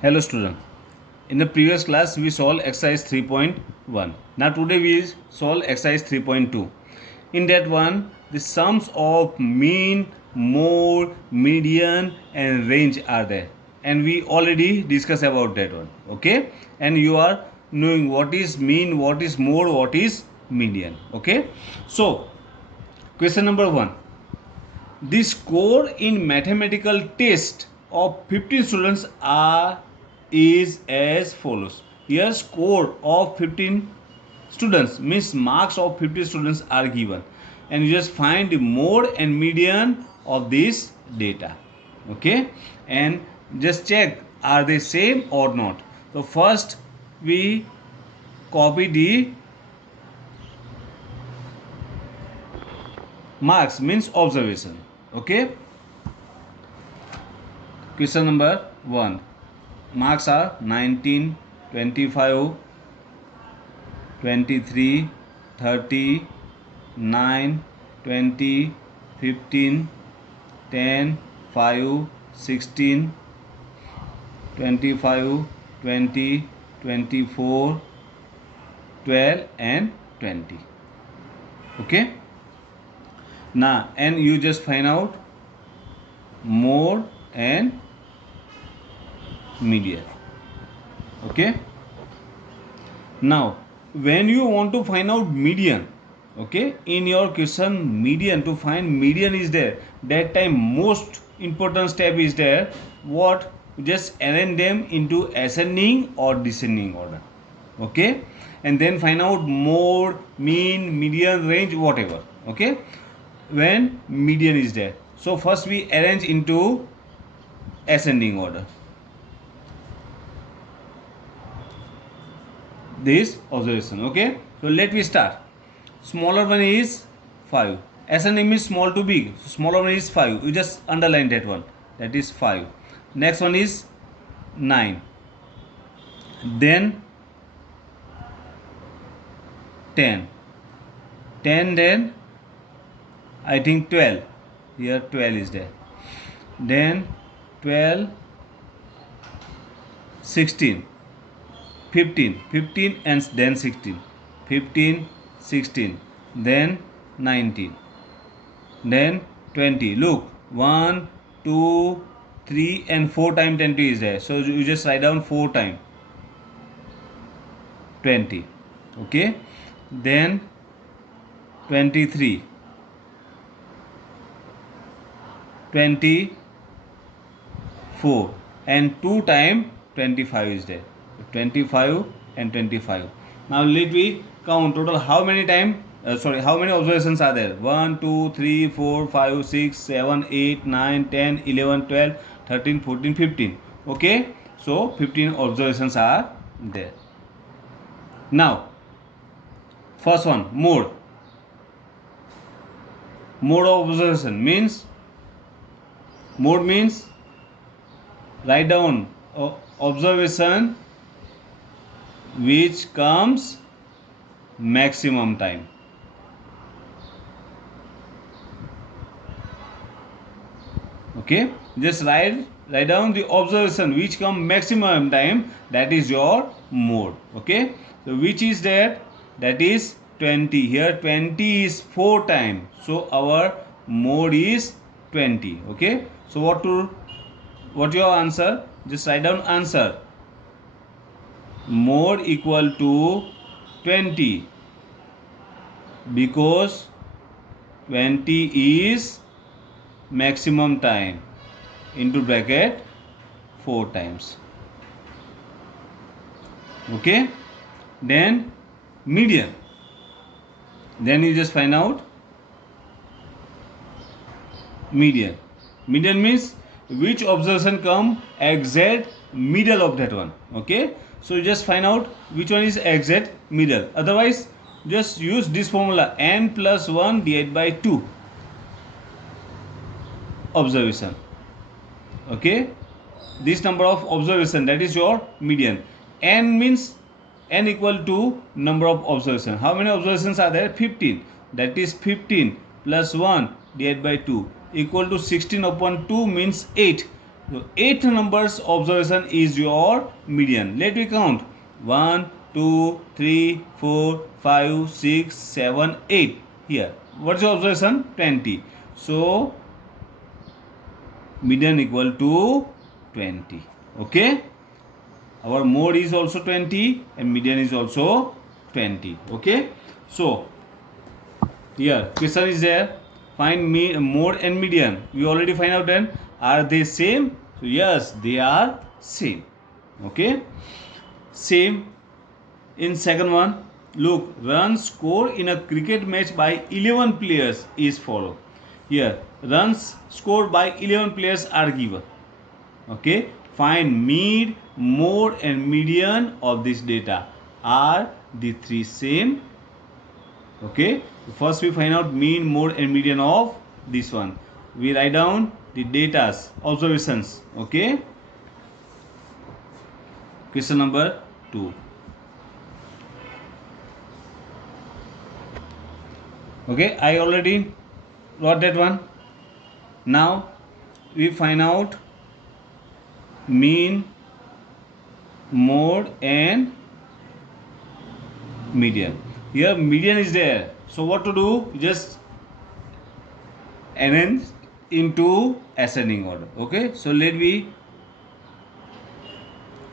Hello student. In the previous class we solved exercise 3.1. Now today we solve exercise 3.2. In that one the sums of mean, mode, median and range are there. And we already discussed about that one. Okay? And you are knowing what is mean, what is mode, what is median. Okay? So question number 1. The score in mathematical test of 15 students is as follows. Here score of 15 students means marks of 50 students are given, and you just find the mode and median of this data. Okay, and just check are they same or not. So first we copy the marks means observation. Okay, question number 1. Marks are 19, 25, 23, 30, 9, 20, 15, 10, 5, 16, 25, 20, 24, 12 and 20. Okay. Now and you just find out mode and median. Okay. Now when you want to find out median, okay, in your question median, to find median is there, that time most important step is there. What? Just arrange them into ascending or descending order. Okay, and then find out mode, mean, median, range, whatever. Okay, when median is there, so first we arrange into ascending order this observation. Okay, so let me start. Smaller one is 5. Ascending means small to big. So smaller one is 5. You just underline that one. That is 5. Next one is 9. Then 10. 10 then I think 12. Here 12 is there. Then 12, 16, 15, 15 and then 16. 15, 16, then 19, then 20. Look, 1, 2, 3 and 4 times 20 is there. So you just write down 4 times 20. Okay, then 23, 24 and 2 times 25 is there. 25 and 25. Now let me count total how many times, how many observations are there. 1, 2, 3, 4, 5, 6, 7, 8, 9, 10, 11, 12, 13, 14, 15. Okay, so 15 observations are there. Now first one, mode. Mode of observation means, mode means write down observation which comes maximum time. Okay, just write down the observation which come maximum time, that is your mode. Okay, so which is that? That is 20. Here 20 is 4 times, so our mode is 20. Okay, so what your answer? Just write down answer. Mode equal to 20 because 20 is maximum time into bracket 4 times. Okay, then median. Then you just find out median. Median means which observation come exact middle of that one. Okay, so you just find out which one is exact middle. Otherwise just use this formula, n plus 1 divided by 2 observation. Okay, this number of observation, that is your median. N means n equal to number of observation. How many observations are there? 15. That is 15 plus 1 divided by 2 equal to 16 upon 2 means 8. So 8th number's observation is your median. Let me count. 1, 2, 3, 4, 5, 6, 7, 8. Here. What's your observation? 20. So median equal to 20. Okay. Our mode is also 20 and median is also 20. Okay. So here question is there. Find mode and median. We already find out then. Are they same? So yes, they are same. Okay. Same in second one. Look, runs scored in a cricket match by 11 players is follow. Here runs scored by 11 players are given. Okay. Find mean, mode and median of this data. Are the three same? Okay. First we find out mean, mode and median of this one. We write down the data's observations. Okay. Question number 2. Okay, I already wrote that one. Now we find out mean, mode and median. Here median is there. So what to do? Just arrange into ascending order. Okay, so let me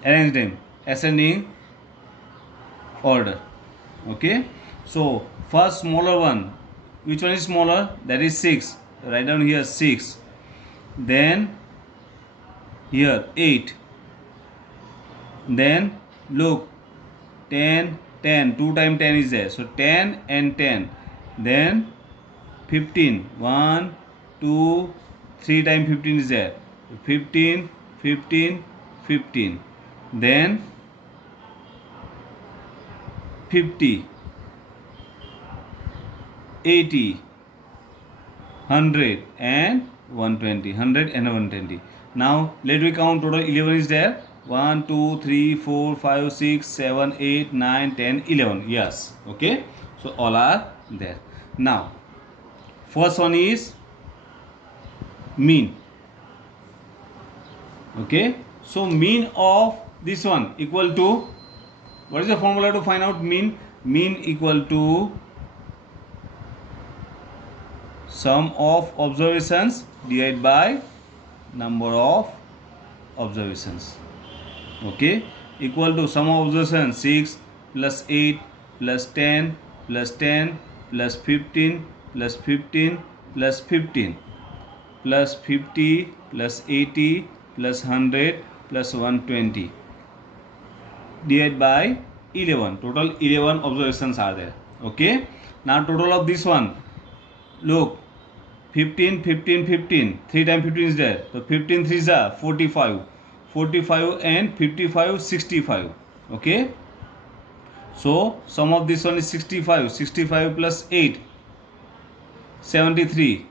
arrange them ascending order. Okay, so first smaller one. Which one is smaller? That is 6. Write down here 6. Then here 8. Then look 10, 10. 2 times 10 is there. So 10 and 10. Then 15. 1, 2, 3 times 15 is there. 15, 15, 15. Then 50, 80, 100 and 120. 100 and 120. Now let me count total 11 is there. 1, 2, 3, 4, 5, 6, 7, 8, 9, 10, 11. Yes. Okay. So all are there. Now first one is mean. Okay. So mean of this one equal to, what is the formula to find out mean? Mean equal to sum of observations divided by number of observations. Okay, equal to sum of observations 6 plus 8 plus 10 plus 10 plus 15 plus 15 plus 15 plus 50 plus 80 plus 100 plus 120 divided by 11. Total 11 observations are there. Okay, now total of this one, look, 15, 15, 15. 3 times 15 is there. So 15 3s are 45. 45 and 55, 65. Okay. So sum of this one is 65. 65 plus 8, 73.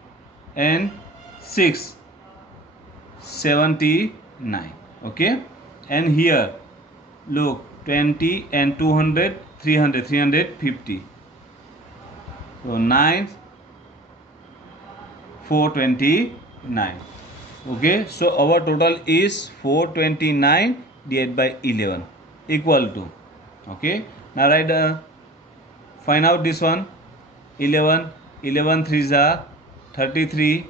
And 6, 79. Okay. And here, look, 20 and 200, 300, 350. So 9, 429. Okay, so our total is 429 divided by 11 equal to, okay, now write find out this one. 11 3s are 33,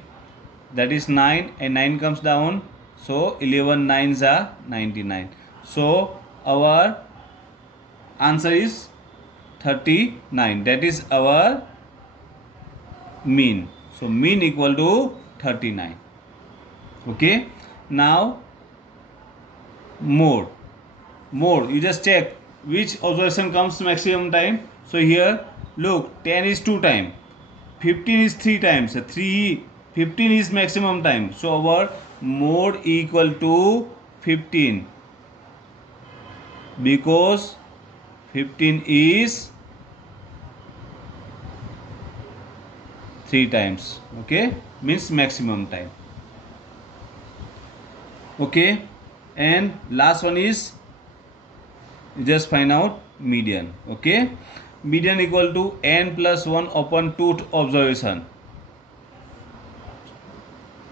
that is 9 and 9 comes down, so 11 9s are 99. So our answer is 39. That is our mean. So mean equal to 39. Okay. Now mode. Mode. You just check which observation comes maximum time. So here look, 10 is 2 times. 15 is 3 times. 15 is maximum time. So our mode equal to 15. Because 15 is 3 times. Okay, means maximum time. Okay, and last one is just find out median. Okay, median equal to n plus 1 upon 2 observation.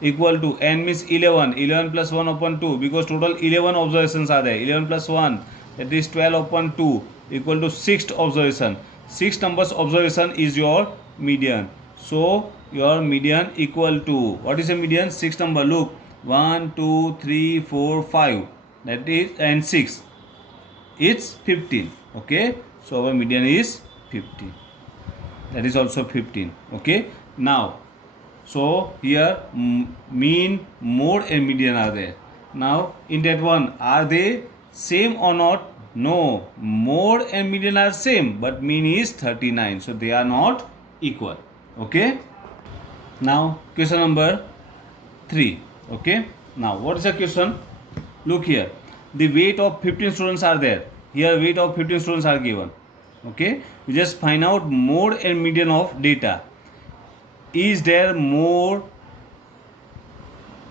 equal to n means 11 plus 1 upon 2 because total 11 observations are there. 11 plus 1, that is 12 upon 2 equal to 6th observation. 6 numbers observation is your median. So your median equal to, what is the median? 6 number, look, 1 2 3 4 5, that is, and 6, it's 15. Okay, so our median is 15, that is also 15. Okay, now so here mean, mode and median are there. Now in that one, are they same or not? No, mode and median are same, but mean is 39, so they are not equal. Okay, now question number 3. Okay, now what is the question? Look here, the weight of 15 students are there. Here weight of 15 students are given. Okay, we just find out mode and median of data. Is there more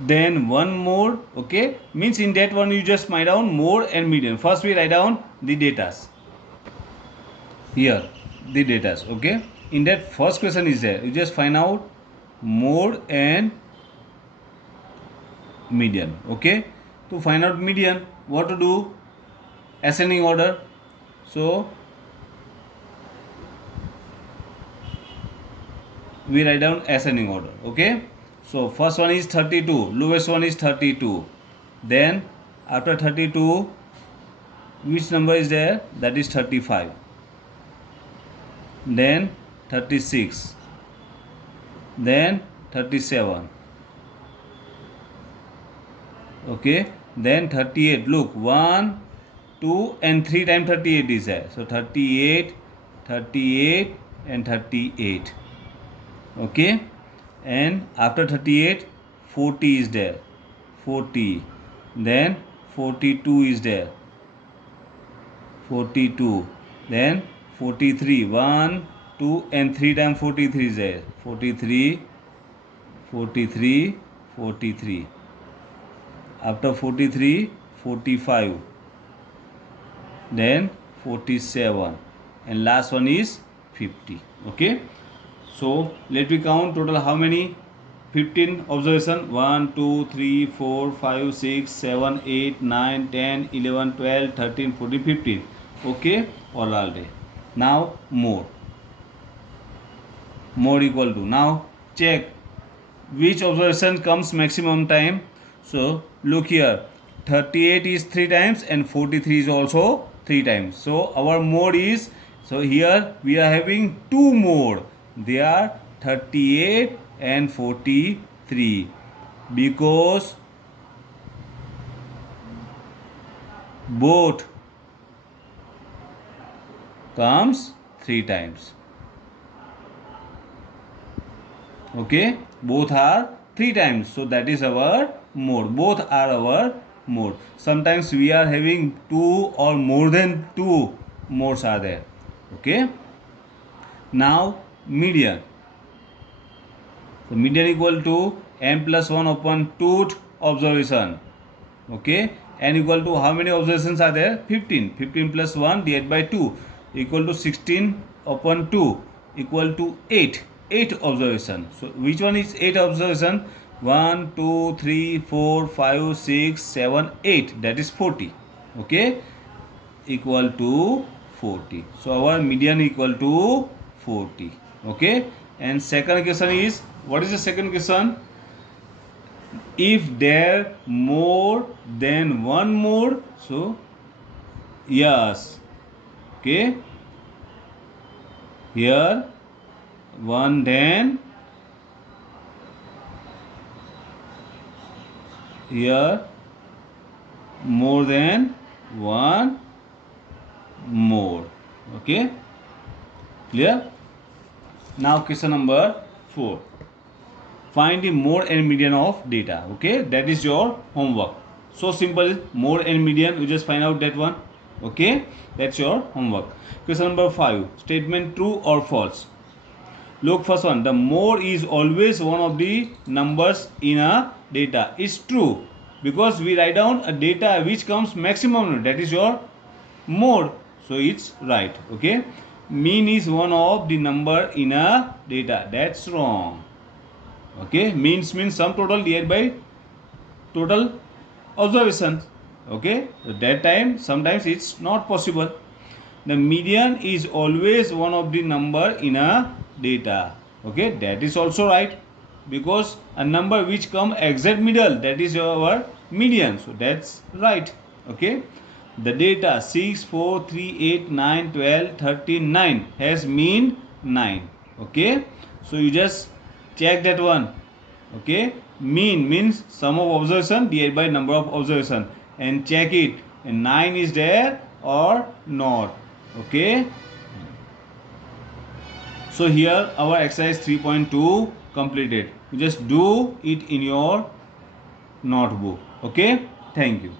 than one mode? Okay, means in that one you just write down mode and median. First we write down the datas. Here the datas. Okay, in that first question is there, you just find out mode and median. Okay, to find out median, what to do? Ascending order. So we write down ascending order. Okay, so first one is 32, lowest one is 32. Then after 32, which number is there? That is 35. Then 36. Then 37. Okay, then 38. Look, 1 2 and 3 times 38 is there. So 38, 38 and 38. Okay, and after 38, 40 is there. 40. Then 42 is there. 42. Then 43. 1 2 and 3 times 43 is there. 43, 43, 43. After 43, 45. Then 47. And last one is 50. Okay, so let me count total how many? 15 observation. 1 2 3 4 5 6 7 8 9 10 11 12 13 14 15. Okay, all day. Now more equal to, now check which observation comes maximum time. So look here, 38 is 3 times and 43 is also 3 times. So our mode is, so here we are having two mode, they are 38 and 43, because both comes 3 times. Okay, both are 3 times, so that is our mode. Both are our mode. Sometimes we are having 2 or more than 2 modes are there. Okay, now median. So median equal to n plus 1 upon 2th observation. Okay, n equal to how many observations are there? 15. 15 plus 1 divided by 2 equal to 16 upon 2 equal to 8. 8 observation. So which one is 8 observation? 1 2 3 4 5 6 7 8, that is 40. Okay, equal to 40. So our median equal to 40. Okay, and second question is, what is the second question? If there more than one mode, so yes. Okay, here one, then here more than one mode. Okay, clear? Now question number 4, find the mode and median of data. Okay, that is your homework. So simple, mode and median, you just find out that one. Okay, that's your homework. Question number 5, statement true or false. Look, first one, the mode is always one of the numbers in a data. It's true, because we write down a data which comes maximum, that is your mode, so it's right. Okay, mean is one of the number in a data, that's wrong. Okay, means sum total divided by total observations. Okay, so that time sometimes it's not possible. The median is always one of the number in a data. Okay, that is also right, because a number which come exact middle, that is our median, so that's right. Okay, the data 6 4 3 8 9 12 13 9 has mean 9. Okay, so you just check that one. Okay, mean means sum of observation divided by number of observation, and check it, and 9 is there or not. Okay, so here our exercise 3.2 completed. You just do it in your notebook. Okay, thank you.